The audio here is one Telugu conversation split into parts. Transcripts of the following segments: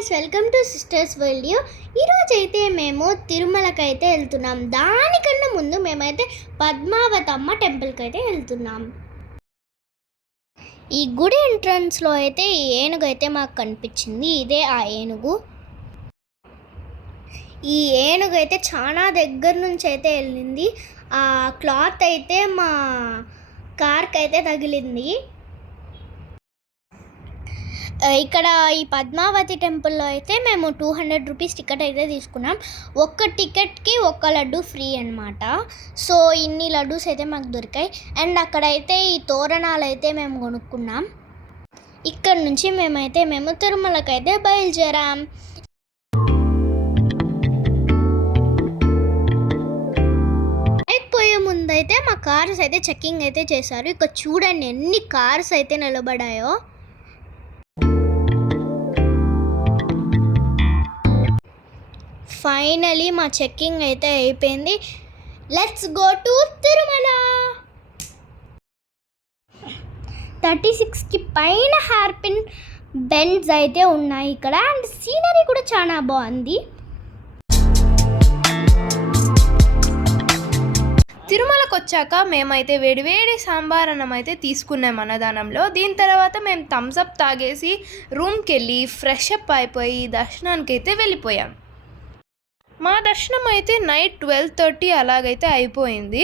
Guys, welcome to sisters video. ఈరోజు అయితే మేము తిరుమలకి అయితే వెళ్తున్నాం. దానికన్నా ముందు మేమైతే పద్మావతమ్మ టెంపుల్కి అయితే వెళ్తున్నాం. ఈ గుడి ఎంట్రన్స్లో అయితే ఈ ఏనుగు అయితే మాకు కనిపించింది. ఇదే ఆ ఏనుగు. ఈ ఏనుగు అయితే చాలా దగ్గర నుంచి అయితే వెళ్ళింది. ఆ క్లాత్ అయితే మా కార్కి అయితే తగిలింది. ఇక్కడ ఈ పద్మావతి టెంపుల్లో అయితే మేము 200 రూపీస్ టికెట్ అయితే తీసుకున్నాం. ఒక్క టికెట్కి ఒక్క లడ్డు ఫ్రీ అనమాట. సో ఇన్ని లడ్డూస్ అయితే మాకు దొరికాయి. అండ్ అక్కడైతే ఈ తోరణాలు అయితే మేము కొనుక్కున్నాం. ఇక్కడ నుంచి మేము తిరుమలకి అయితే బయలుదేరాం. అయిపోయే ముందైతే మా కార్స్ అయితే చెక్కింగ్ అయితే చేశారు. ఇక్కడ చూడండి ఎన్ని కార్స్ అయితే నిలబడాయో. ఫైనలీ మా చెక్కింగ్ అయితే అయిపోయింది. Let's go to Tirumala. 36కి పైన హెయిర్ పిన్ బెండ్స్ అయితే ఉన్నాయి ఇక్కడ. అండ్ సీనరీ కూడా చాలా బాగుంది. తిరుమలకు వచ్చాక మేమైతే వేడివేడి సాంబార్ అన్నం అయితే తీసుకున్నాం అన్నదానంలో. దీని తర్వాత మేము థమ్స్అప్ తాగేసి రూమ్కి వెళ్ళి ఫ్రెష్ అప్ అయిపోయి దర్శనానికి అయితే వెళ్ళిపోయాం. మా దర్శనం అయితే నైట్ 12:30 అలాగైతే అయిపోయింది.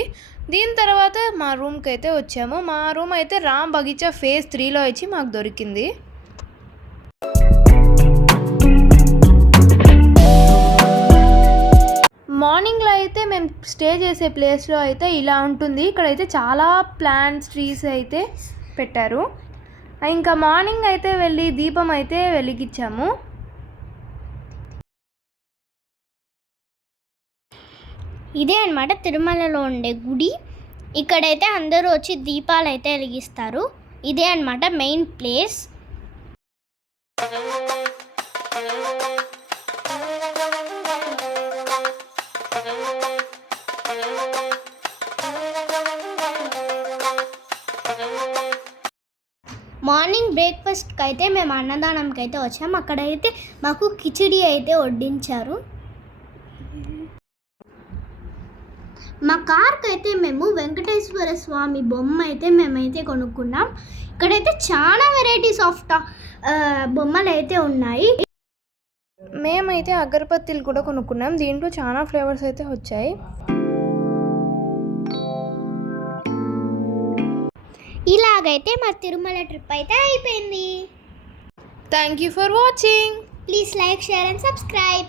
దీని తర్వాత మా రూమ్కి అయితే వచ్చాము. మా రూమ్ అయితే రామ్ బగీచా ఫేజ్ 3లో వచ్చి మాకు దొరికింది. మార్నింగ్లో అయితే మేము స్టే చేసే ప్లేస్లో అయితే ఇలా ఉంటుంది. ఇక్కడైతే చాలా ప్లాంట్స్ ట్రీస్ అయితే పెట్టారు. ఇంకా మార్నింగ్ అయితే వెళ్ళి దీపం అయితే వెలిగించాము. ఇదే అనమాట తిరుమలలో ఉండే గుడి. ఇక్కడైతే అందరూ వచ్చి దీపాలు అయితే వెలిగిస్తారు. ఇదే అనమాట మెయిన్ ప్లేస్. మార్నింగ్ బ్రేక్ఫాస్ట్కి అయితే మేము అన్నదానంకి అయితే వచ్చాము. అక్కడైతే మాకు కిచిడి అయితే వడ్డించారు. మా కార్కి అయితే మేము వెంకటేశ్వర స్వామి బొమ్మ అయితే మేమైతే కొనుక్కున్నాం. ఇక్కడైతే చాలా వెరైటీస్ ఆఫ్ బొమ్మలు అయితే ఉన్నాయి. మేమైతే అగరబత్తీలు కూడా కొనుక్కున్నాం. దీంట్లో చాలా ఫ్లేవర్స్ అయితే వచ్చాయి. ఇలాగైతే మా తిరుమల ట్రిప్ అయితే అయిపోయింది. Thank you for watching. Please like, share and subscribe.